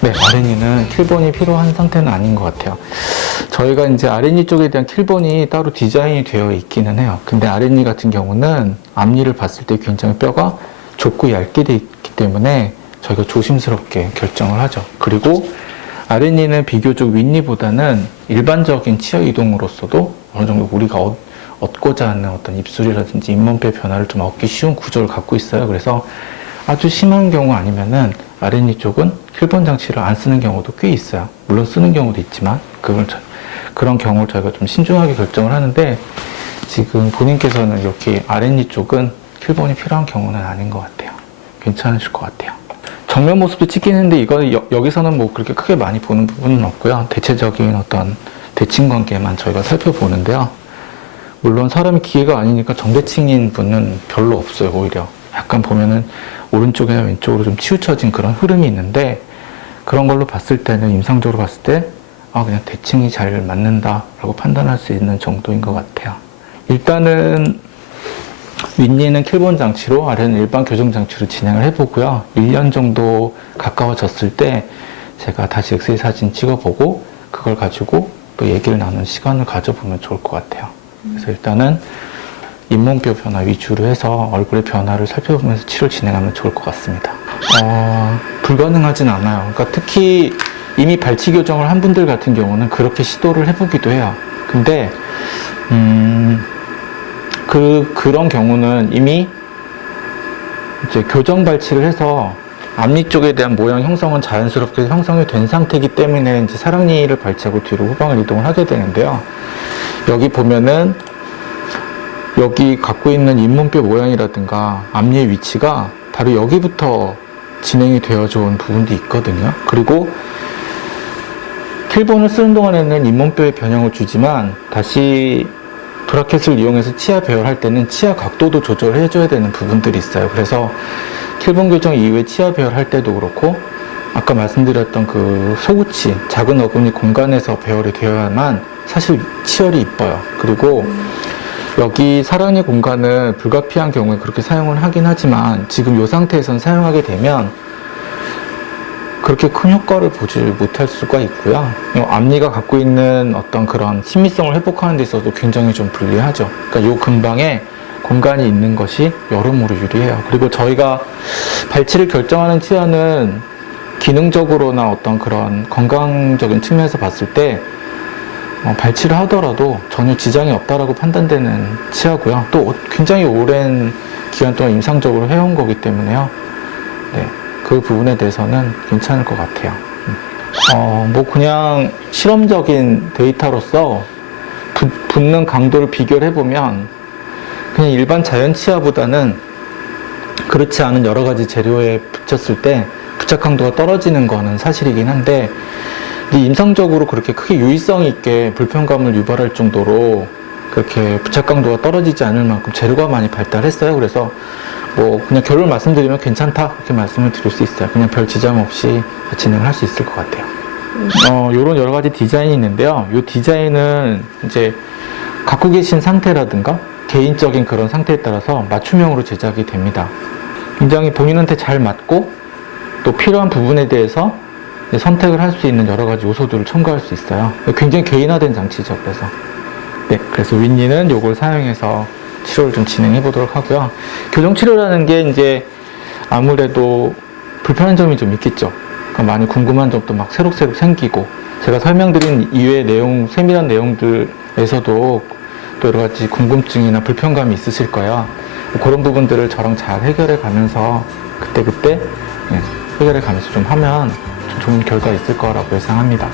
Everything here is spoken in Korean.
네, 아랫니는 킬본이 필요한 상태는 아닌 것 같아요. 저희가 이제 아랫니 쪽에 대한 킬본이 따로 디자인이 되어 있기는 해요. 근데 아랫니 같은 경우는 앞니를 봤을 때 굉장히 뼈가 좁고 얇게 되어 있기 때문에 저희가 조심스럽게 결정을 하죠. 그리고 아랫니는 비교적 윗니보다는 일반적인 치아 이동으로서도 어느 정도 우리가 얻고자 하는 어떤 입술이라든지 잇몸뼈 변화를 좀 얻기 쉬운 구조를 갖고 있어요. 그래서 아주 심한 경우 아니면은 아랫니 쪽은 킬본 장치를 안 쓰는 경우도 꽤 있어요. 물론 쓰는 경우도 있지만 그런 경우를 저희가 좀 신중하게 결정을 하는데, 지금 본인께서는 이렇게 아랫니 쪽은 킬본이 필요한 경우는 아닌 것 같아요. 괜찮으실 것 같아요. 정면 모습도 찍긴 했는데 이거 여기서는 뭐 그렇게 크게 많이 보는 부분은 없고요. 대체적인 어떤 대칭 관계만 저희가 살펴보는데요. 물론 사람이 기계가 아니니까 정대칭인 분은 별로 없어요. 오히려 약간 보면은 오른쪽이나 왼쪽으로 좀 치우쳐진 그런 흐름이 있는데, 그런 걸로 봤을 때는 임상적으로 봤을 때 그냥 대칭이 잘 맞는다라고 판단할 수 있는 정도인 것 같아요. 일단은 윗니는 킬본 장치로, 아래는 일반 교정 장치로 진행을 해보고요. 1년 정도 가까워졌을 때 제가 다시 엑스레이 사진 찍어보고 그걸 가지고 또 얘기를 나누는 시간을 가져보면 좋을 것 같아요. 그래서 일단은 잇몸뼈 변화 위주로 해서 얼굴의 변화를 살펴보면서 치료를 진행하면 좋을 것 같습니다. 불가능하진 않아요. 그러니까 특히 이미 발치 교정을 한 분들 같은 경우는 그렇게 시도를 해보기도 해요. 근데 그런 경우는 이미 이제 교정 발치를 해서 앞니 쪽에 대한 모양 형성은 자연스럽게 형성이 된 상태이기 때문에 이제 사랑니를 발치하고 뒤로 후방을 이동을 하게 되는데요. 여기 보면은 여기 갖고 있는 잇몸뼈 모양이라든가 앞니의 위치가 바로 여기부터 진행이 되어져 온 부분도 있거든요. 그리고 킬본을 쓰는 동안에는 잇몸뼈에 변형을 주지만 다시 브라켓을 이용해서 치아 배열할 때는 치아 각도도 조절을 해줘야 되는 부분들이 있어요. 그래서 킬본 교정 이후에 치아 배열할 때도 그렇고, 아까 말씀드렸던 그 소구치, 작은 어금니 공간에서 배열이 되어야만 사실 치열이 이뻐요. 그리고 여기 사랑니 공간을 불가피한 경우에 그렇게 사용을 하긴 하지만 지금 이 상태에선 사용하게 되면 그렇게 큰 효과를 보지 못할 수가 있고요. 앞니가 갖고 있는 어떤 그런 친밀성을 회복하는 데 있어도 굉장히 좀 불리하죠. 그러니까 이 근방에 공간이 있는 것이 여러모로 유리해요. 그리고 저희가 발치를 결정하는 치아는 기능적으로나 어떤 그런 건강적인 측면에서 봤을 때 발치를 하더라도 전혀 지장이 없다라고 판단되는 치아고요. 또 굉장히 오랜 기간 동안 임상적으로 해온 거기 때문에요. 네, 그 부분에 대해서는 괜찮을 것 같아요. 뭐 그냥 실험적인 데이터로서 붙는 강도를 비교를 해보면 그냥 일반 자연 치아보다는 그렇지 않은 여러 가지 재료에 붙였을 때 부착 강도가 떨어지는 거는 사실이긴 한데, 임상적으로 그렇게 크게 유의성 있게 불편감을 유발할 정도로 그렇게 부착 강도가 떨어지지 않을 만큼 재료가 많이 발달했어요. 그래서 뭐 그냥 결론 말씀드리면 괜찮다 이렇게 말씀을 드릴 수 있어요. 그냥 별 지장 없이 진행을 할 수 있을 것 같아요. 요런 여러 가지 디자인이 있는데요. 이 디자인은 이제 갖고 계신 상태라든가 개인적인 그런 상태에 따라서 맞춤형으로 제작이 됩니다. 굉장히 본인한테 잘 맞고 또 필요한 부분에 대해서 선택을 할 수 있는 여러 가지 요소들을 첨가할 수 있어요. 굉장히 개인화된 장치죠. 그래서 윗니는 요걸 사용해서 치료를 좀 진행해 보도록 하고요. 교정 치료라는 게 이제 아무래도 불편한 점이 좀 있겠죠. 그러니까 많이 궁금한 점도 막 새록새록 생기고, 제가 설명드린 이외의 내용, 세밀한 내용들에서도 또 여러 가지 궁금증이나 불편감이 있으실 거예요. 그런 부분들을 저랑 잘 해결해 가면서 그때 해결해 가면서 좀 하면 좀 좋은 결과 있을 거라고 예상합니다.